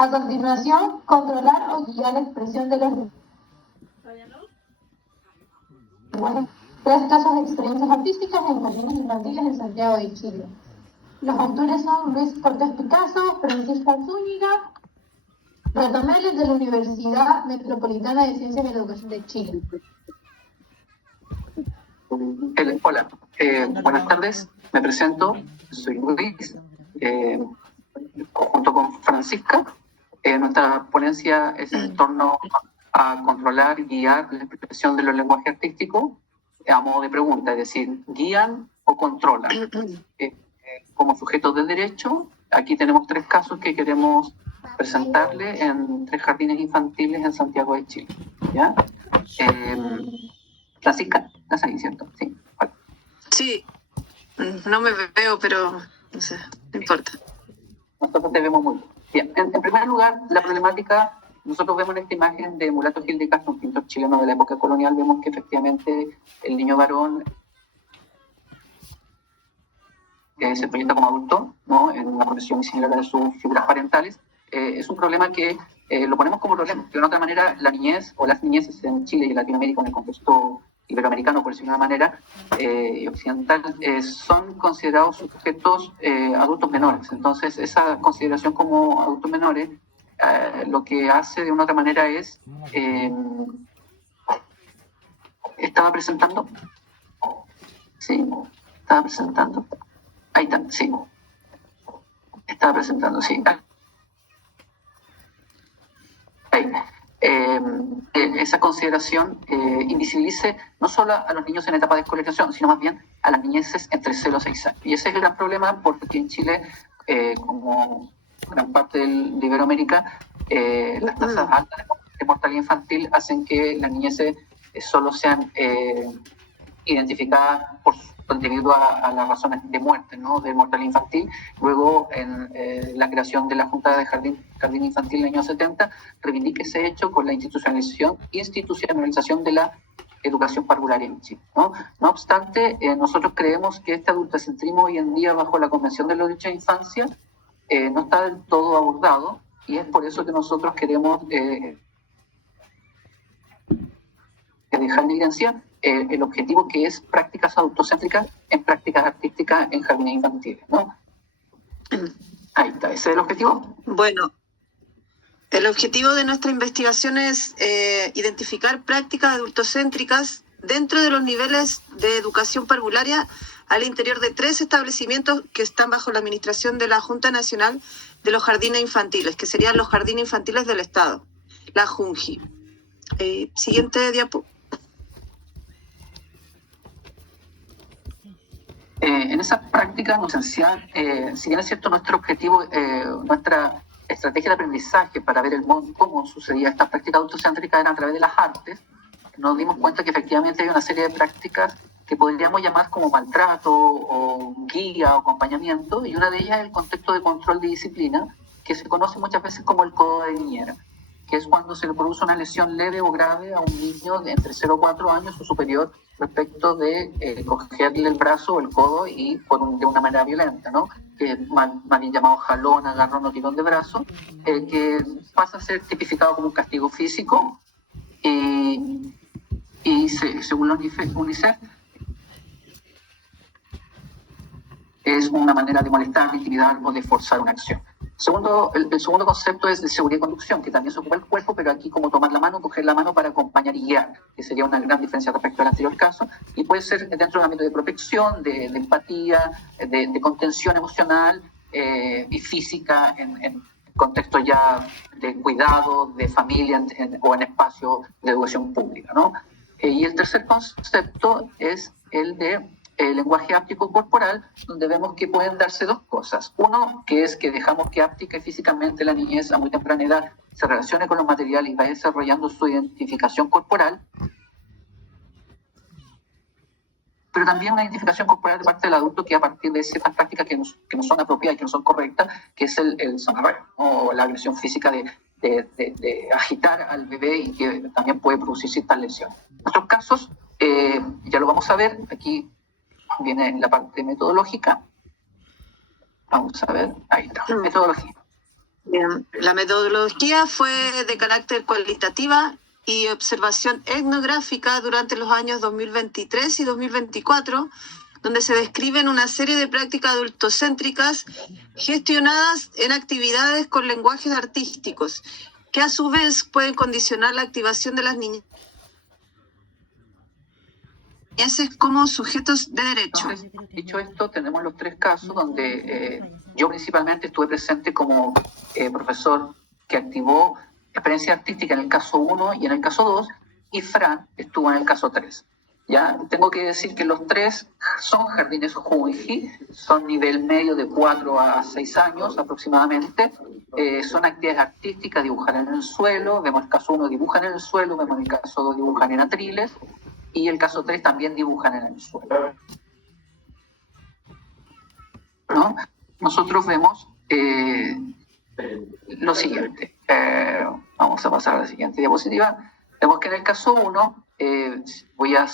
A continuación, controlar o guiar la expresión de los lenguajes. 3 casos de experiencias artísticas en jardines infantiles en Santiago de Chile. Los autores son Luis Cortés Picasso, Francisca Zúñiga, Ratomeles de la Universidad Metropolitana de Ciencias de la Educación de Chile. Hola, buenas tardes, me presento, soy Luis, junto con Francisca. Nuestra ponencia es en torno a controlar y guiar la expresión de los lenguajes artísticos a modo de pregunta, es decir, ¿guían o controlan? Como sujetos de derecho, aquí tenemos 3 casos que queremos presentarle en 3 jardines infantiles en Santiago de Chile. ¿Ya? Francisca, ¿estás ahí, cierto? Sí. Vale. Sí, no me veo, pero no sé, no importa. Nosotros te vemos muy bien. En primer lugar, la problemática, nosotros vemos en esta imagen de Mulato Gil de Castro, un pintor chileno de la época colonial, vemos que efectivamente el niño varón se proyecta como adulto, ¿no? En una profesión similar a de sus figuras parentales. Es un problema que lo ponemos como problema, que de una otra manera la niñez o las niñeces en Chile y en Latinoamérica, en el contexto iberoamericano, por decirlo de una manera, y occidental, son considerados sujetos adultos menores. Entonces, esa consideración como adultos menores lo que hace de una otra manera es... ¿Estaba presentando? Sí, estaba presentando. Ahí está, sí. Estaba presentando, sí. Ahí. Esa consideración invisibilice no solo a los niños en etapa de escolarización, sino más bien a las niñeces entre 0 y 6 años. Y ese es el gran problema porque en Chile, como gran parte de Iberoamérica, las tasas altas de mortalidad infantil hacen que las niñeces solo sean identificadas debido a las razones de muerte, ¿no? De mortalidad infantil. Luego, en la creación de la Junta de Jardín Infantil en el año 70, reivindica ese hecho con la institucionalización de la educación parvularia en Chile, ¿no? No obstante, nosotros creemos que este adultocentrismo hoy en día, bajo la Convención de los Derechos de Infancia, no está del todo abordado, y es por eso que nosotros queremos dejar en evidencia el objetivo que es prácticas adultocéntricas en prácticas artísticas en jardines infantiles, ¿no? Ahí está, ese es el objetivo. Bueno, el objetivo de nuestra investigación es identificar prácticas adultocéntricas dentro de los niveles de educación parvularia al interior de 3 establecimientos que están bajo la administración de la Junta Nacional de los Jardines Infantiles, que serían los Jardines Infantiles del Estado, la JUNJI. Siguiente diapo. En esa práctica, en esencial, si bien es cierto nuestro objetivo, nuestra estrategia de aprendizaje para ver cómo sucedía esta práctica autocéntrica era a través de las artes, nos dimos cuenta que efectivamente hay una serie de prácticas que podríamos llamar como maltrato o guía o acompañamiento, y una de ellas es el contexto de control de disciplina, que se conoce muchas veces como el codo de niñera, que es cuando se le produce una lesión leve o grave a un niño de entre 0 y 4 años o superior respecto de cogerle el brazo o el codo y de una manera violenta, ¿no? Que es más bien llamado jalón, agarrón o tirón de brazo, que pasa a ser tipificado como un castigo físico y según la UNICEF es una manera de molestar, de intimidar o de forzar una acción. El segundo concepto es de seguridad y conducción, que también se ocupa el cuerpo, pero aquí como tomar la mano, coger la mano para acompañar y guiar, que sería una gran diferencia respecto al anterior caso, y puede ser dentro del ámbito de protección, de empatía, de contención emocional y física en contexto ya de cuidado, de familia o en espacio de educación pública, ¿no? Y el tercer concepto es el de lenguaje áptico corporal, donde vemos que pueden darse 2 cosas. Uno, que es que dejamos que áptica y físicamente la niñez a muy temprana edad se relacione con los materiales y vaya desarrollando su identificación corporal, pero también una identificación corporal de parte del adulto que a partir de ciertas prácticas que no son apropiadas y que no son correctas, que es el zamarreo o la agresión física de agitar al bebé y que también puede producir ciertas lesiones. En otros casos, ya lo vamos a ver, aquí viene la parte metodológica. Vamos a ver, ahí está, metodología. La metodología fue de carácter cualitativa y observación etnográfica durante los años 2023 y 2024, donde se describen una serie de prácticas adultocéntricas gestionadas en actividades con lenguajes artísticos, que a su vez pueden condicionar la activación de las niñeces como sujetos de derecho. Entonces, dicho esto, tenemos los 3 casos donde yo principalmente estuve presente como profesor que activó experiencia artística en el caso 1 y en el caso 2, y Fran estuvo en el caso 3. Ya tengo que decir que los 3 son jardines Junji, son nivel medio de 4 a 6 años aproximadamente, son actividades artísticas, dibujan en el suelo, vemos el caso 1 dibujan en el suelo, vemos el caso 2 dibujan en atriles, y el caso 3 también dibujan en el suelo, ¿no? Nosotros vemos lo siguiente. Vamos a pasar a la siguiente diapositiva. Vemos que en el caso 1, voy a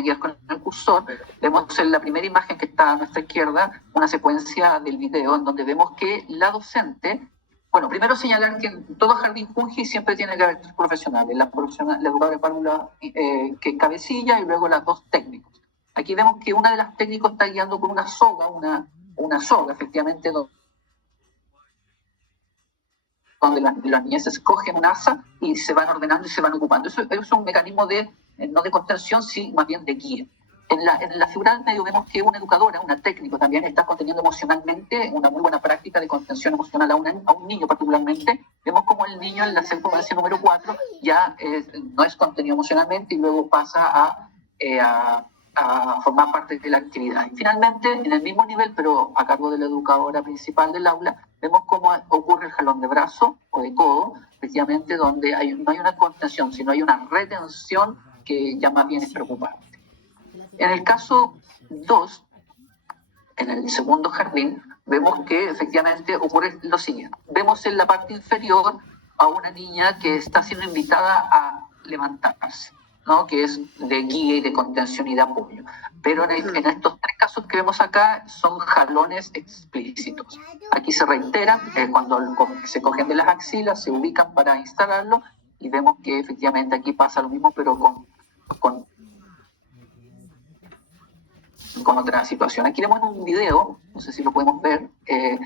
guiar con el cursor, vemos en la primera imagen que está a nuestra izquierda una secuencia del video en donde vemos que la docente, bueno, primero señalar que en todo jardín Junji siempre tiene que haber 3 profesionales, la educadora de párvula que cabecilla y luego las 2 técnicos. Aquí vemos que una de las técnicos está guiando con una soga, una soga efectivamente, donde las niñas escogen un asa y se van ordenando y se van ocupando. Eso es un mecanismo no de contención, sino más bien de guía. En la figura del medio vemos que una educadora, una técnico también está conteniendo emocionalmente, una muy buena práctica de contención emocional a un niño particularmente. Vemos como el niño en la secuencia número 4 ya no es contenido emocionalmente y luego pasa a formar parte de la actividad. Y finalmente, en el mismo nivel, pero a cargo de la educadora principal del aula, vemos cómo ocurre el jalón de brazo o de codo, efectivamente, donde no hay una contención, sino hay una retención que ya más bien es preocupante. En el caso 2, en el segundo jardín, vemos que efectivamente ocurre lo siguiente. Vemos en la parte inferior a una niña que está siendo invitada a levantarse, ¿no? Que es de guía y de contención y de apoyo. Pero en estos 3 casos que vemos acá son jalones explícitos. Aquí se reiteran, cuando se cogen de las axilas, se ubican para instalarlo y vemos que efectivamente aquí pasa lo mismo, pero con otra situación. Aquí vemos un video, no sé si lo podemos ver, que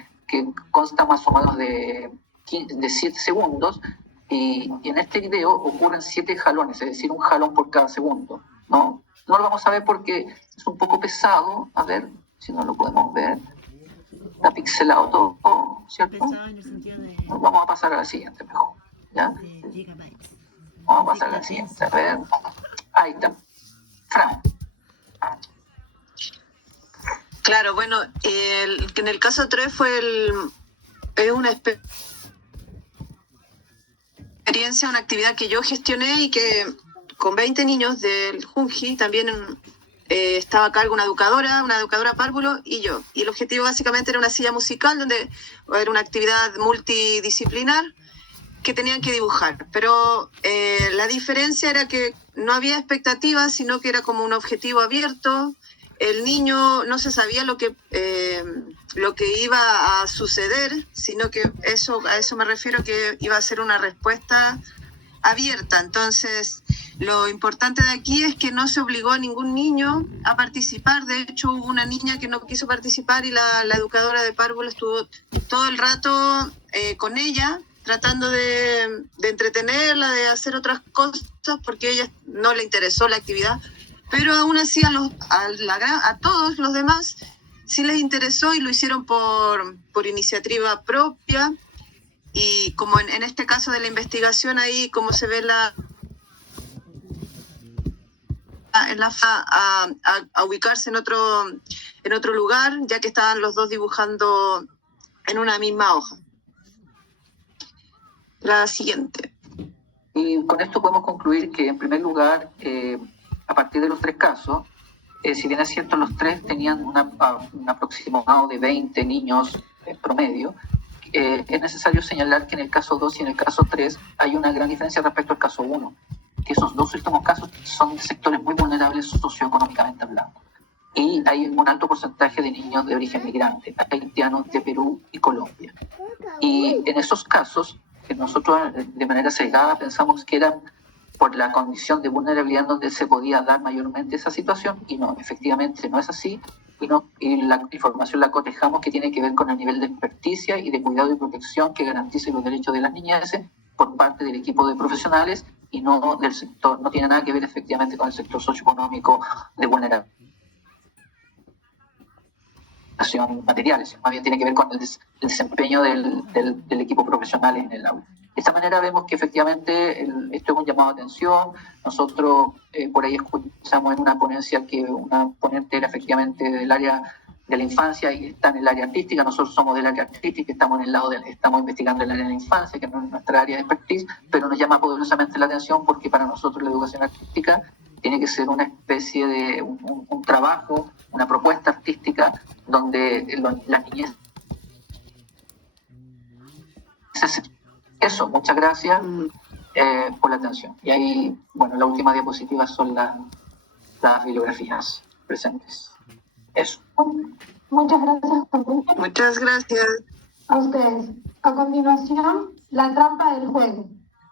consta más o menos de 7 segundos, y en este video ocurren 7 jalones, es decir, un jalón por cada segundo, ¿no? No lo vamos a ver porque es un poco pesado, a ver si no lo podemos ver, está pixelado todo, ¿cierto? Vamos a pasar a la siguiente mejor, ¿ya? Vamos a pasar a la siguiente, a ver, ahí está, Fran. Claro, bueno, en el caso 3 es una experiencia, una actividad que yo gestioné y que con 20 niños del Junji también estaba a cargo una educadora párvulo y yo. Y el objetivo básicamente era una silla musical donde era una actividad multidisciplinar que tenían que dibujar. Pero la diferencia era que no había expectativas, sino que era como un objetivo abierto. El niño no se sabía lo que iba a suceder, sino que a eso me refiero, que iba a ser una respuesta abierta. Entonces, lo importante de aquí es que no se obligó a ningún niño a participar. De hecho, hubo una niña que no quiso participar y la educadora de párvulo estuvo todo el rato con ella, tratando de entretenerla, de hacer otras cosas, porque a ella no le interesó la actividad. Pero aún así a todos los demás sí les interesó y lo hicieron por iniciativa propia. Y como en este caso de la investigación, ahí como se ve a ubicarse en otro lugar, ya que estaban los dos dibujando en una misma hoja. La siguiente. Y con esto podemos concluir que, en primer lugar, a partir de los 3 casos, si bien es cierto, los 3 tenían un aproximado de 20 niños promedio, es necesario señalar que en el caso 2 y en el caso 3 hay una gran diferencia respecto al caso 1, que esos 2 últimos casos son de sectores muy vulnerables socioeconómicamente hablando. y hay un alto porcentaje de niños de origen migrante, haitianos de Perú y Colombia. Y en esos casos, que nosotros de manera sesgada pensamos que eran por la condición de vulnerabilidad donde se podía dar mayormente esa situación, y no, efectivamente no es así, y la información la cotejamos que tiene que ver con el nivel de experticia y de cuidado y protección que garantice los derechos de las niñeces por parte del equipo de profesionales y no del sector, no tiene nada que ver efectivamente con el sector socioeconómico de vulnerabilidad materiales, más bien tiene que ver con el desempeño del equipo profesional en el aula. De esta manera vemos que efectivamente esto es un llamado de atención. Nosotros por ahí escuchamos en una ponencia que una ponente era efectivamente del área de la infancia y está en el área artística. Nosotros somos del área artística, estamos investigando el área de la infancia, que no es nuestra área de expertise, pero nos llama poderosamente la atención porque para nosotros la educación artística tiene que ser una especie de un trabajo, una propuesta artística donde las niñez... Eso, muchas gracias por la atención. Y ahí, bueno, la última diapositiva son las bibliografías presentes. Eso. Muchas gracias, Muchas gracias. a ustedes. A continuación, la trampa del juego.